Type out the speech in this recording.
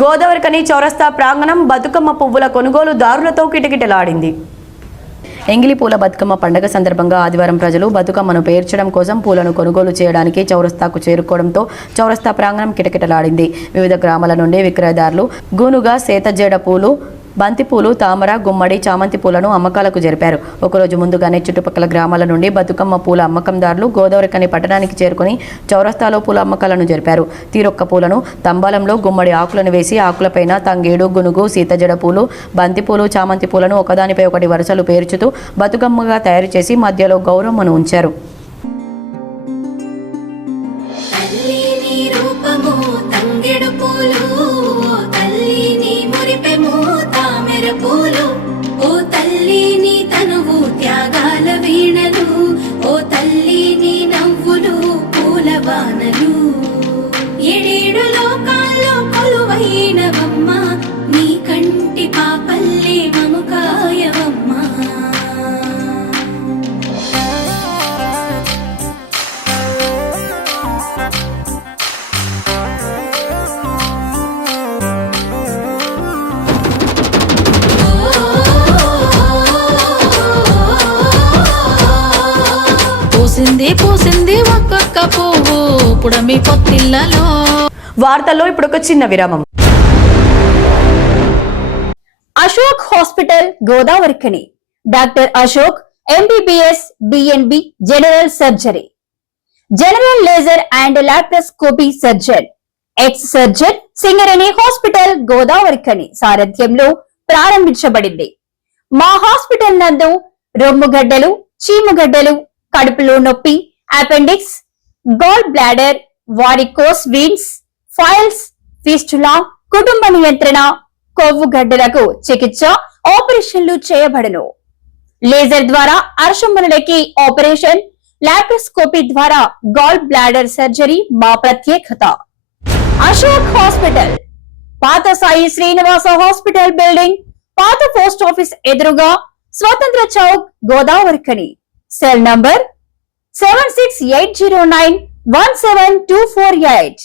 గోదావరికని చౌరస్తా ప్రాంగణం బతుకమ్మ పువ్వుల కొనుగోలుదారులతో కిటకిటలాడింది. ఎంగిలి పూల బతుకమ్మ పండగ సందర్భంగా ఆదివారం ప్రజలు బతుకమ్మను పేర్చడం కోసం పూలను కొనుగోలు చేయడానికి చౌరస్తాకు చేరుకోవడంతో చౌరస్తా ప్రాంగణం కిటకిటలాడింది. వివిధ గ్రామాల నుండి విక్రయదారులు గూనుగా సేతజేడ పూలు బంతిపూలు తామర గుమ్మడి చామంతి పూలను అమ్మకాలకు జరిపారు. ఒకరోజు ముందుగానే చుట్టుపక్కల గ్రామాల నుండి బతుకమ్మ పూల అమ్మకందారులు గోదావరికని పట్టణానికి చేరుకుని చౌరస్తాలో పూల అమ్మకాలను జరిపారు. తీరొక్క పూలను తంబాలంలో గుమ్మడి ఆకులను వేసి ఆకులపైన తంగేడు గునుగు సీతజడ పూలు బంతిపూలు చామంతి పూలను ఒకదానిపై ఒకటి వరుసలు పేర్చుతూ బతుకమ్మగా తయారు చేసి మధ్యలో గౌరమ్మను ఉంచారు. పూసింది పూసింది ఒక్కొక్క పువ్వు. పుడమి పొత్తిళ్ళలో. వార్తల్లో ఇప్పుడు ఒక చిన్న విరామం. Ashok hospital Godavarikhani doctor Ashok MBBS DNB general surgery. General laser and laparoscopy surgeon. Ex surgeon Singareni hospital Godavarikhani సారథ్యంలో ప్రారంభించబడింది. మా హాస్పిటల్ నందు రొమ్ముగడ్డలు చీముగడ్డలు కడుపులో నొప్పి appendix gall bladder varicose veins piles fistula కుటుంబ నియంత్రణ కొవ్వు గడ్డలకు చికిత్స ఆపరేషన్లు చేయబడను. లేజర్ ద్వారా అర్షములకి ఆపరేషన్ లాప్రోస్కోపీ ద్వారా గాల్ బ్లాడర్ సర్జరీ మా ప్రత్యేకత. అశోక్ హాస్పిటల్ పాత సాయి శ్రీనివాస హాస్పిటల్ బిల్డింగ్ పాత పోస్ట్ ఆఫీస్ ఎదురుగా స్వతంత్ర Chowk Godavarikhani. Cell number seven six eight zero nine one seven two four eight